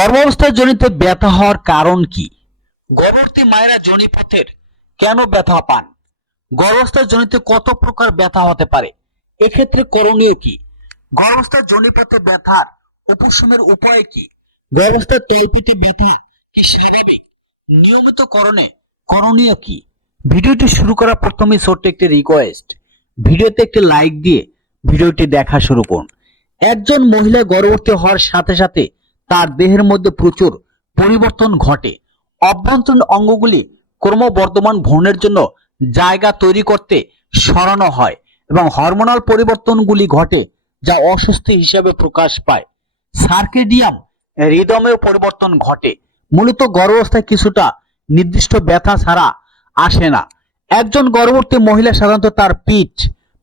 গর্ভাবস্থায় জনিত ব্যথা হওয়ার কারণ কি? গর্ভবতী মায়েরা জনিপথের কেন ব্যথা পান? গর্ভাবস্থায় জনিত কত প্রকার ব্যথা হতে পারে? এক্ষেত্রে করণীয় কি? গর্ভাবস্থায় জনিপথে ব্যথার উপশমের উপায় কি? গর্ভাবস্থায় তলপিতে ব্যথা কি স্বাভাবিক? নিয়মিত করণে করণীয় কি? ভিডিওটি শুরু করার প্রথমে ছোট্ট একটি রিকোয়েস্ট ভিডিওতে একটি লাইক দিয়ে ভিডিওটি দেখা শুরু করুন। একজন মহিলা গর্ভবতী হওয়ার সাথে সাথে তার দেহের মধ্যে প্রচুর পরিবর্তন ঘটে। অভ্যন্তরীণ অঙ্গগুলি ক্রমবর্ধমান ভ্রূণের জন্য জায়গা তৈরি করতে সরানো হয় এবং হরমোনাল পরিবর্তনগুলি ঘটে যা অস্বস্তি হিসেবে প্রকাশ পায়। সার্কেডিয়াম হৃদমেও পরিবর্তন ঘটে। মূলত গর্ভাবস্থায় কিছুটা নির্দিষ্ট ব্যথা ছাড়া আসে না। একজন গর্ভবতী মহিলা সাধারণত তার পিঠ,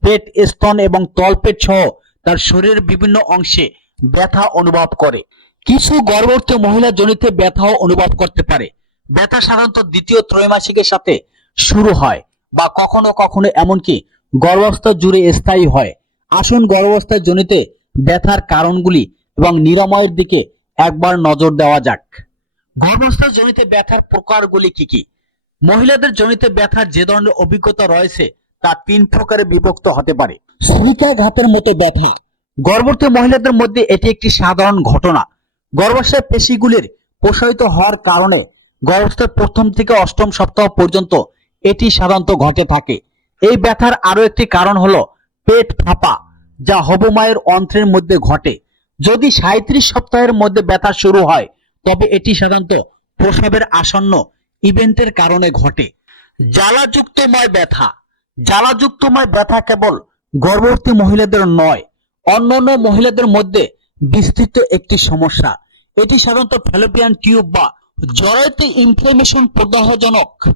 পেট, স্তন এবং তলপেট সহ তার শরীরের বিভিন্ন অংশে ব্যথা অনুভব করে। কিছু গর্ভবতী মহিলা জনিতে ব্যথাও অনুভব করতে পারে। ব্যথা সাধারণত দ্বিতীয় ত্রৈমাসিকের সাথে শুরু হয় বা কখনো কখনো এমনকি গর্ভাবস্থা জুড়ে স্থায়ী হয়। আসুন গর্ভাবস্থায় জনিতে ব্যথার কারণগুলি এবং নিরাময়ের দিকে একবার নজর দেওয়া যাক। গর্ভাবস্থায় জনিতে ব্যথার প্রকারগুলি কি কি? মহিলাদের জনিতে ব্যথার যে ধরনের অভিজ্ঞতা রয়েছে তা তিন প্রকারে বিভক্ত হতে পারে। ছুরিকাঘাতের মতো ব্যথা। গর্ভবতী মহিলাদের মধ্যে এটি একটি সাধারণ ঘটনা। গর্ভাশয় পেশিগুলির প্রসারিত হওয়ার কারণে গর্ভাবস্থার প্রথম থেকে অষ্টম সপ্তাহ পর্যন্ত এটি সাধারণত ঘটে থাকে। এই ব্যথার আরও একটি কারণ হলো পেট ফাঁপা, যা হবমায়ের অন্ত্রের মধ্যে ঘটে। যদি সাঁত্রিশ সপ্তাহের মধ্যে ব্যথা শুরু হয়, তবে এটি সাধারণত প্রসবের আসন্ন ইভেন্টের কারণে ঘটে। জ্বালাযুক্তময় ব্যথা। জ্বালাযুক্তময় ব্যথা কেবল গর্ভবতী মহিলাদের নয়, অন্যান্য মহিলাদের মধ্যে বিস্তৃত একটি সমস্যা। এটি সাধারণত ফ্যালোপিয়ান টিউব বা জরায়ুতে ইনফ্লেমেশন প্রদাহজনক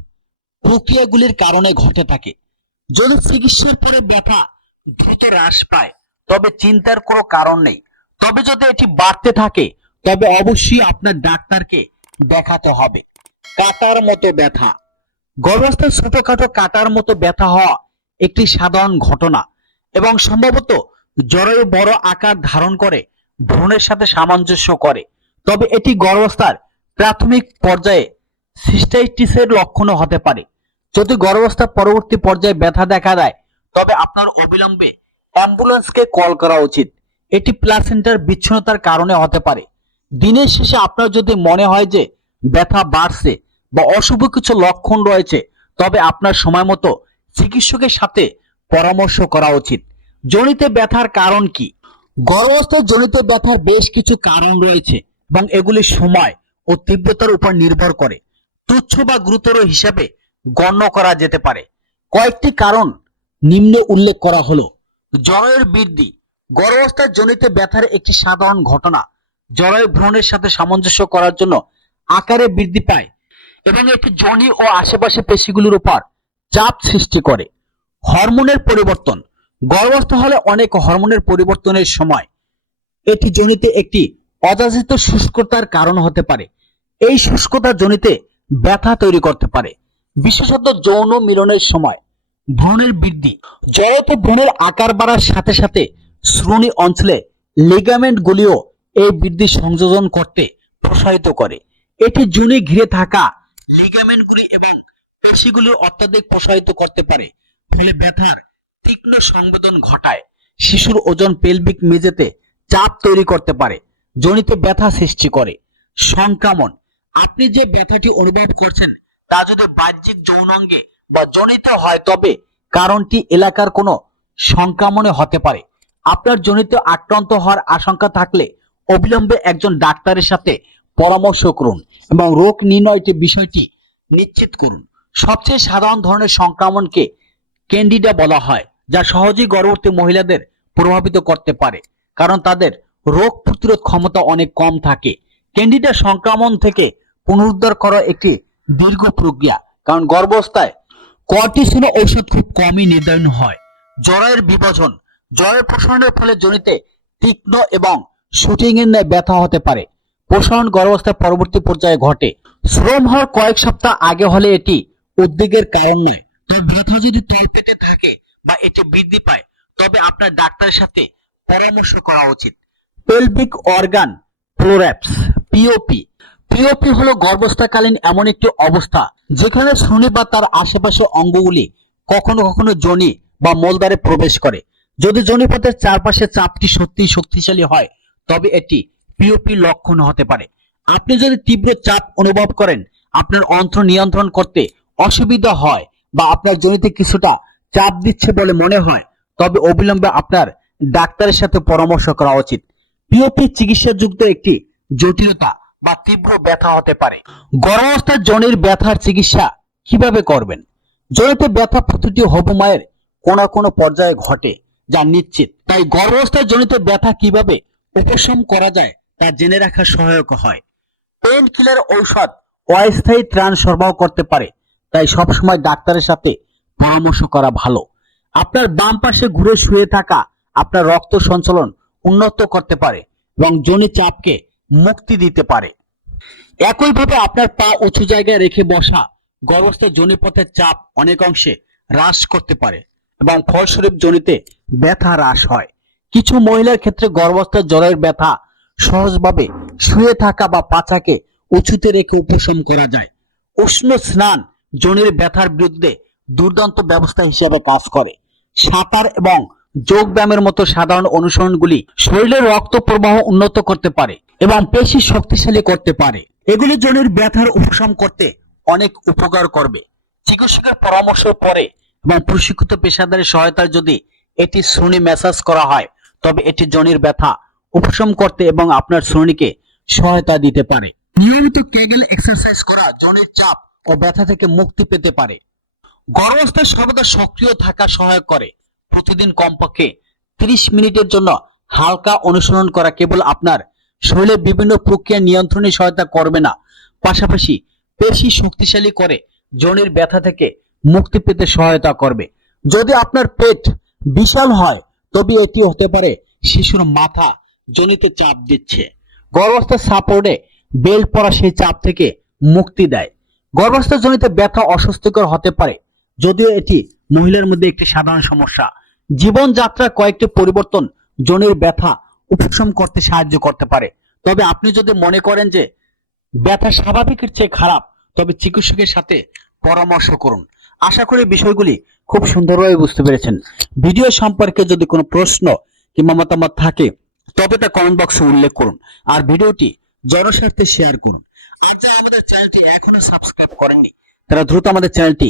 প্রক্রিয়াগুলির কারণে ঘটে থাকে। যদি চিকিৎসার পরে ব্যথা দ্রুত হ্রাস পায়, তবে চিন্তার কোনো কারণ নেই। তবে যদি এটি বাড়তে থাকে, তবে অবশ্যই আপনার ডাক্তারকে দেখাতে হবে। কাটার মতো ব্যথা। গর্ভাবস্থায় ছোটখাটো কাটার মতো ব্যথা হওয়া একটি সাধারণ ঘটনা এবং সম্ভবত জরায়ু বড় আকার ধারণ করে ভ্রূণের সাথে সামঞ্জস্য করে। তবে এটি গর্ভস্থার প্রাথমিক পর্যায়ে সিস্টাইটিসের লক্ষণও হতে পারে। যদি গর্ভাবস্থার পরবর্তী পর্যায়ে ব্যথা দেখা দেয়, তবে আপনার অবিলম্বে অ্যাম্বুলেন্সকে কল করা উচিত। এটি প্লাসেন্টার বিচ্ছিন্নতার কারণে হতে পারে। দিনের শেষে আপনার যদি মনে হয় যে ব্যথা বাড়ছে বা অশুভ কিছু লক্ষণ রয়েছে, তবে আপনার সময় মতো চিকিৎসকের সাথে পরামর্শ করা উচিত। জনিতে ব্যথার কারণ কি? জনিত ব্যথার বেশ কিছু কারণ রয়েছে এবং এগুলি সময় ও তীব্রতার উপর নির্ভর করে। তুচ্ছ বা গুরুতর হিসাবে গণ্য করা যেতে পারে। কয়েকটি কারণ নিম্নে উল্লেখ করা হলো। জরায়ুর বৃদ্ধি। জনিত ব্যথার একটি সাধারণ ঘটনা। জরায়ু ভ্রূণের সাথে সামঞ্জস্য করার জন্য আকারে বৃদ্ধি পায় এবং এটি জনি ও আশেপাশে পেশিগুলির উপর চাপ সৃষ্টি করে। হরমোনের পরিবর্তন। গর্ভাবস্থা হলে অনেক হরমোনের পরিবর্তনের সময়। এটি জনিতে একটি অযাচিত শুষ্কতার কারণ হতে পারে। এই শুষ্কতা জনিতে ব্যথা তৈরি করতে পারে। বিশেষত যৌন মিলনের সময় ভ্রূণের বৃদ্ধি। জড়তে ভ্রূণের আকার বাড়ার সাথে সাথে শ্রোণী অঞ্চলে লিগামেন্ট গুলিও এই বৃদ্ধি সংযোজন করতে প্রসারিত করে। এটি জুনি ঘিরে থাকা লিগামেন্টগুলি এবং পেশিগুলির অত্যাধিক প্রসারিত করতে পারে। ফলে ব্যথার তীক্ষ্ণ সংবেদন ঘটায়। শিশুর ওজন পেলভিক মেঝেতে চাপ তৈরি করতে পারে, জনিতে ব্যথা সৃষ্টি করে। সংক্রমণ, আপনি যে ব্যথাটি অনুভব করছেন তা যদি বাহ্যিক যৌনাঙ্গে বা জনিত হয়, তবে কারণটি এলাকার কোনো সংক্রমণে হতে পারে। আপনার জনিত আক্রান্ত হওয়ার আশঙ্কা থাকলে অবিলম্বে একজন ডাক্তারের সাথে পরামর্শ করুন এবং রোগ নির্ণয়টি বিষয়টি নিশ্চিত করুন। সবচেয়ে সাধারণ ধরনের সংক্রমণকে ক্যান্ডিডা বলা হয়। যা সহজেই গর্ভবতী মহিলাদের প্রভাবিত করতে পারে। কারণ তাদের রোগ প্রতিরোধ ক্ষমতা অনেক কম থাকে। ক্যান্ডিডা সংক্রমণ থেকে পুনরুদ্ধার করা একটি দীর্ঘ প্রক্রিয়া। কারণ গর্ভাবস্থায় কর্টিসোন ঔষধ খুব কমই নির্ধারণ হয়। জ্বরের বিভাজন, জ্বরের প্রসারণের ফলে জনিতে তীক্ষ্ণ এবং শুটিং এর ন্যায় ব্যথা হতে পারে। প্রসারণ গর্ভাবস্থার পরবর্তী পর্যায়ে ঘটে। শ্রম হওয়ার কয়েক সপ্তাহ আগে হলে এটি উদ্বেগের কারণ নয়। তবে ব্যথা যদি তলপেটে থাকে বা এটি বৃদ্ধি পায়। তবে আপনার ডাক্তারের সাথে পরামর্শ করা উচিত। Pelvic organ prolapse POP POP হলো গর্ভস্থাকালীন এমন একটি অবস্থা যেখানে শনি বা তার আশেপাশে অঙ্গগুলি কখনো কখনো জনি বা মলদ্বারে প্রবেশ করে। যদি জনিপথের চারপাশে চাপটি সত্যি শক্তিশালী হয়, তবে এটি পিওপি লক্ষণ হতে পারে। আপনি যদি তীব্র চাপ অনুভব করেন, আপনার অন্ত্র নিয়ন্ত্রণ করতে অসুবিধা হয় বা আপনার জনিতে কিছুটা চাপ দিচ্ছে বলে মনে হয়। তবে অবিলম্বে আপনার ডাক্তারের সাথে পরামর্শ করা উচিত। পিওপি চিকিৎসাযুক্ত একটি জটিলতা বা তীব্র ব্যথা হতে পারে। গর্ভাবস্থার জনির ব্যথার চিকিৎসা কীভাবে করবেন? জনিতে ব্যথা প্রতিটি হবু মায়ের কোনো কোনো পর্যায়ে ঘটে, যা নিশ্চিত। তাই গর্ভাবস্থার জনিত ব্যথা কীভাবে উপশম করা যায় তা জেনে রাখা সহায়ক হয়। পেন কিলার ঔষধ অস্থায়ী ত্রাণ সরবরাহ করতে পারে। তাই সবসময় ডাক্তারের সাথে পরামর্শ করা ভালো। আপনার বাম পাশে ঘুরে শুয়ে থাকা আপনার রক্ত সঞ্চালন উন্নত করতে পারে এবং জনি চাপকে মুক্তি দিতে পারে। একইভাবে আপনার পা উঁচু জায়গায় রেখে বসা গর্ভস্থ জনিপথের চাপ অনেক অংশে হ্রাস করতে পারে এবং ফলস্বরূপ জনিতে ব্যথা হ্রাস হয়। কিছু মহিলার ক্ষেত্রে গর্ভস্থ জ্বরের ব্যথা সহজভাবে শুয়ে থাকা বা পাছাকে উঁচুতে রেখে উপশম করা যায়। উষ্ণ স্নান জনির ব্যথার বিরুদ্ধে দুর্দান্ত ব্যবস্থা হিসেবে কাজ করে। সাঁতার এবং যোগ ব্যায়ামের মতো সাধারণ অনুসরণগুলি শরীরের রক্ত প্রবাহ উন্নত করতে পারে এবং পেশি শক্তিশালী করতে পারে। এগুলি জনের ব্যথার উপশম করতে অনেক উপকার করবে। চিকিৎসকের পরামর্শ পরে এবং প্রশিক্ষিত পেশাদারের সহায়তায় যদি এটি শ্রোণী ম্যাসাজ করা হয়, তবে এটি জনির ব্যথা উপশম করতে এবং আপনার শ্রোণীকে সহায়তা দিতে পারে। নিয়মিত কেগেল এক্সারসাইজ করা জনির চাপ ও ব্যথা থেকে মুক্তি পেতে পারে। গর্ভাবস্থায় সর্বদা সক্রিয় থাকা সহায়ক করে। প্রতিদিন কমপক্ষে 30 মিনিটের জন্য হালকা অনুসরণ করা কেবল আপনার শরীরের বিভিন্ন প্রক্রিয়া নিয়ন্ত্রণে সহায়তা করবে না। পাশাপাশি পেশি শক্তিশালী করে জনির ব্যথা থেকে মুক্তি পেতে সহায়তা করবে। যদি আপনার পেট বিশাল হয়, তবে এটি হতে পারে শিশুর মাথা জনিতে চাপ দিচ্ছে। গর্ভাবস্থার সাপোর্টে বেল্ট পরা সেই চাপ থেকে মুক্তি দেয়। গর্ভাবস্থা জনিতে ব্যথা অস্বস্তিকর হতে পারে। যদিও এটি মহিলার মধ্যে একটি সাধারণ সমস্যা। জীবনযাত্রার কয়েকটি পরিবর্তন জনির ব্যথা উপশম করতে সাহায্য করতে পারে। তবে আপনি যদি মনে করেন যে ব্যথা স্বাভাবিকের চেয়ে খারাপ, তবে চিকিৎসকের সাথে পরামর্শ করুন। আশা করি বিষয়গুলি খুব সুন্দরভাবে বুঝতে পেরেছেন। ভিডিও সম্পর্কে যদি কোনো প্রশ্ন কিংবা মতামত থাকে, তবে তা কমেন্ট বক্সে উল্লেখ করুন। আর ভিডিওটি জনস্বার্থে শেয়ার করুন। আর যারা আমাদের চ্যানেলটি এখনও সাবস্ক্রাইব করেননি, তারা দ্রুত আমাদের চ্যানেলটি